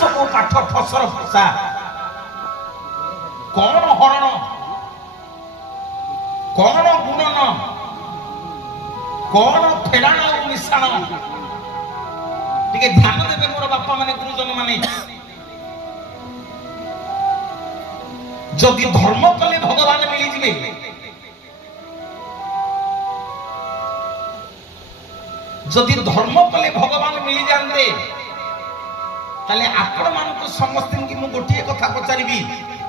ସବୁ ପାଠ ଫସର ଫସା କଣ ହରଣ କଣ ଗୁଣନ କଣ ଫେଡାଣ ଆଉ ମିଶାଣ ଟିକେ ଧ୍ୟାନ ଦେବେ ମୋର ବାପା ମାନେ ଗୁରୁଜନ ମାନେ। ଯଦି ଧର୍ମ କଲେ ଭଗବାନ ମିଳିଯିବେ, যদি ধর্ম কলে ভগবান মিলি যাতে তাহলে আপন মানুষ সমস্ত মু গোটিয়ে কথা পচারিবি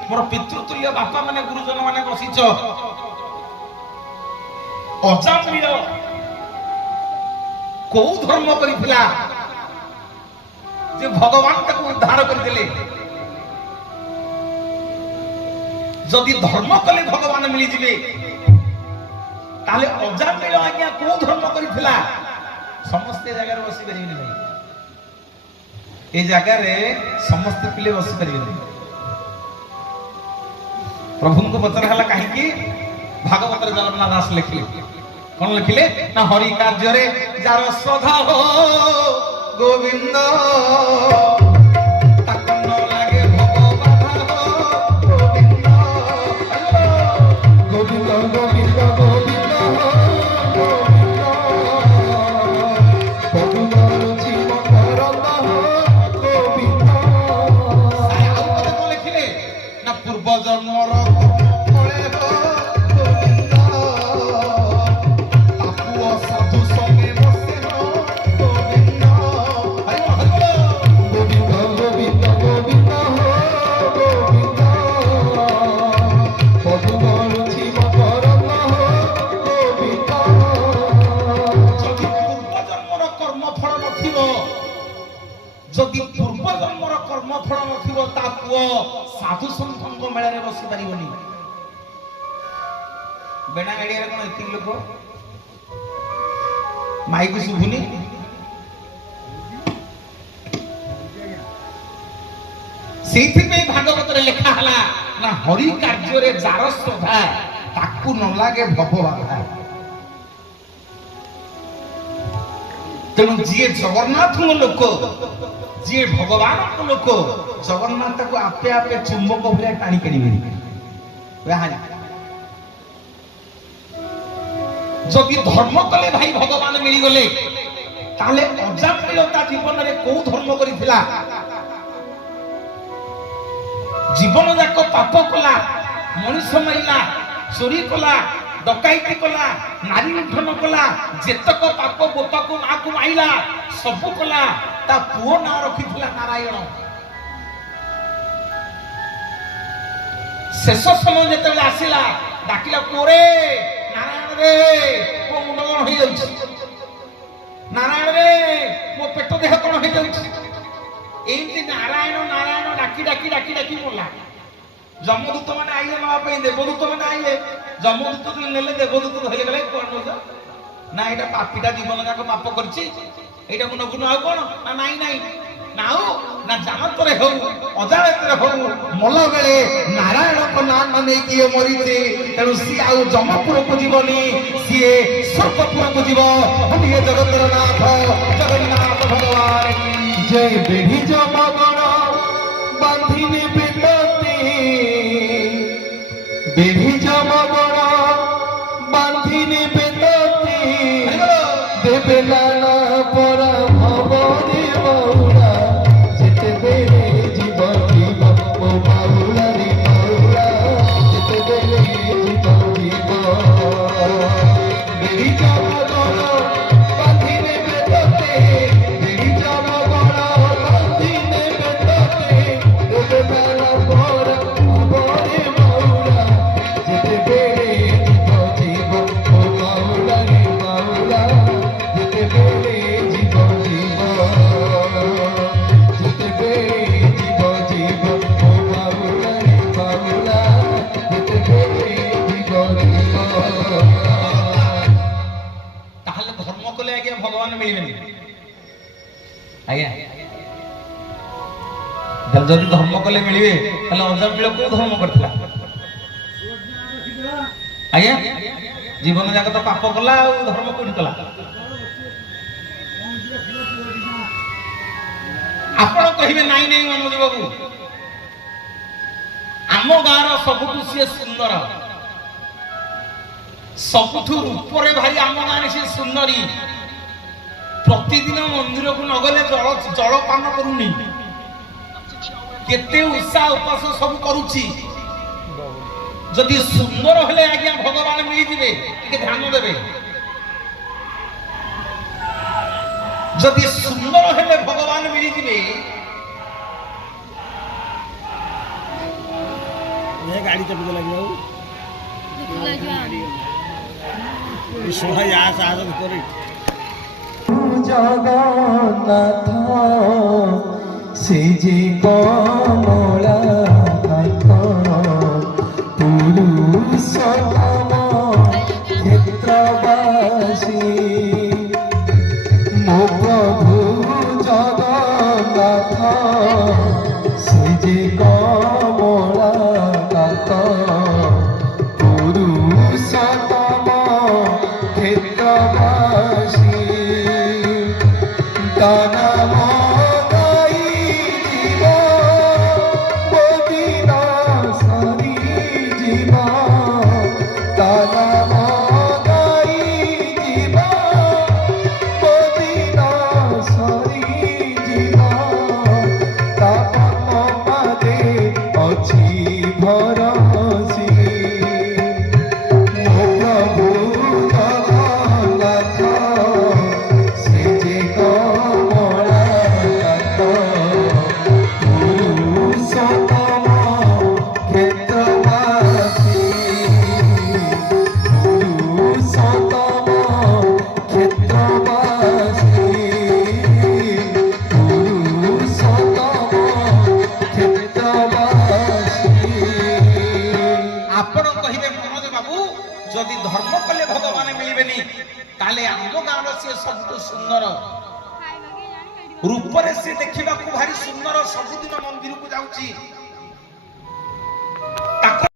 মোর পিতৃতুল্য বাপা মানে গুরুজন মানে বসিছ অজামিল কোউ ধর্ম করিছিলা যে ভগবান তাকে উদ্ধার করিদেলে। যদি ধর্ম কলে ভগবান মিলি যাবে তাহলে অজামিল আজ্ঞা কোউ ধর্ম করিছিলা समस्ते जगह बसी पारे नहीं ये जगह समस्त पिले बसी पारे नहीं। प्रभु को पचरा है कहीं भागवत जगन्नाथ दास लिखिले कौन लिखिले ना हरि कार्य रे जार श्रद्धा हो गोविंद যদি পূর্ব জন্মর কর্মফল নথিব তা পুଅ সাধু সন্থଙ୍କ মেଳାରେ বସି ପାରିବନି। ବେଣା ଗାଡ଼ିଆରେ କଣ ଏତିକି ଲୋକ ମାଇକି ଶୁଭୁନି? ସେଇଥିପାଇଁ ଭାଗବତରେ ଲେଖା ହେଲା ନା ହରି କାର୍ଯ୍ୟରେ ଯାର ଶ୍ରଦ୍ଧା ତାକୁ ନ ଲାଗେ ଭବ ବାଧା। ତେଣୁ ଯିଏ ଜଗନ୍ନାଥଙ୍କ ଲୋକ ଯିଏ ଭଗବାନ ଲୋକ ଜଗନ୍ନାଥ को आपे आपे चुंबक भलिया टाणी करिवे। जदि धर्म कले भाई भगवान मिली गले ताले अजामिलता जीवन रे को धर्म करिथिला जीवन जाक पाप कला मनुष्य मरिला चोरी कला डकायती कला नारी लुठन कला जेतक पाप बोतक ना को माइला सब कला ता पुओ ना रखिथिला नारायण। शेष समय जेते आसिला डाकिला पुरे नारायण रे मो मुंड कोन होई जाउछि नारायण रे मो पेट देह कोन होई जाउछि एंती नारायण नारायण डाकी डाकी डाकी डाकी मोला। जमदूत माने आइले नवा पे देवदूत माने आइले जमदूत नेले देवदूत धरि गले कोन ना एटा पापीटा जीवन जाक पाप करछि एटा गुण गुण आ कोन ना नाई नाई नाउ ना जानतरे हो अजानतरे हो मल बेले नारायण को नाम माने किए मरिते तेनु सी आउ जमपुर को जीवनी सी स्वर्गपुर को जीव हम ये जगतर नाथ जगन्नाथ भगवान की जय। बेढ़ी जमगण बांधिनी बिनती बेढ़ी जमगण बांधिनी बिनती देवे नाना परा भवरी बौरा जिते बेरे जीव जीव ओ बाउला रे बाउला जिते बेरे जीव जीव बेरी जमगण बांधिने बेतते बेरी जमगण बांधिने बेतते देवे नाना परा भवरी बौरा जिते बेरे जीव जीव ओ बाउला रे बाउला जिते बेरे जीव जीव जिते बेरे जीव जीव ओ बाउला रे बाउला जिते बेरे जीव जीव। ताहले धर्म कले आज्ञा भगवान मिलबेनी आज्ञा जदि धर्म कले मिलबे ताहले अजामिल को धर्म करथिला आज्ञा जीवन जाक तो पाप कला धर्म कोन कला ଆପଣ କହିବେ ନାଇଁ ନାଇଁ ମନୋଜ ବାବୁ, ଆମ ଗାଁର ସବୁଠୁ ସିଏ ସୁନ୍ଦର, ସବୁଠୁ ରୂପରେ ଭାରି ଆମ ଗାଁରେ ସିଏ ସୁନ୍ଦରୀ। ପ୍ରତିଦିନ ମନ୍ଦିରକୁ ନଗଲେ ଜଳପାନ କରୁନି, କେତେ ଉଷା ଉପାସ ସବୁ କରୁଛି। ଯଦି ସୁନ୍ଦର ହେଲେ ଆଜ୍ଞା ଭଗବାନ ମିଳିଯିବେ, ଟିକେ ଧ୍ୟାନ ଦେବେ। ଯଦି ସୁନ୍ଦର ହେଲେ ଭଗବାନ ମିଳିଯିବେ, ଗାଡ଼ି ଚପିତ ଲାଗିବ ଶୋଭା ସାହସ କରି ଜଗନ୍ନାଥ ସେ ଯେ କମଳା ପୁରୁଷୋତ୍ତମ କ୍ଷେତ୍ରବାସୀ ମୋ ପ୍ରଭୁ ଜଗନ୍ନାଥ ସେ ଯେ କମଳା ପୁରୁଷୋତ୍ତମ କ୍ଷେତ୍ରବାସୀ নাম গাই জীব বদিন সরি জীব নাম গাই জীব বদিন সরি জীব তাপন পাদে অছি ভরসি ମୋ ପ୍ରଭୁ ଜଗନ୍ନାଥ ସେ ଯେ କମଳା ପୁରୁଷୋତ୍ତମ କ୍ଷେତ୍ରବାସୀ ପୁରୁଷୋତ୍ତମ କ୍ଷେତ୍ରବାସୀ ପୁରୁଷୋତ୍ତମ କ୍ଷେତ୍ରବାସୀ। ଆପଣ କହିବେ ମନୋଜ ବାବୁ, ଯଦି ଧର୍ମ କଲେ ଭଗବାନ ମିଳିବେନି, ତାହେଲେ ଆମ ଗାଁର ସିଏ ସବୁଠୁ ସୁନ୍ଦର, ରୂପରେ ସେ ଦେଖିବାକୁ ଭାରି ସୁନ୍ଦର, ସବୁଦିନ ମନ୍ଦିରକୁ ଯାଉଛି। ତାକୁ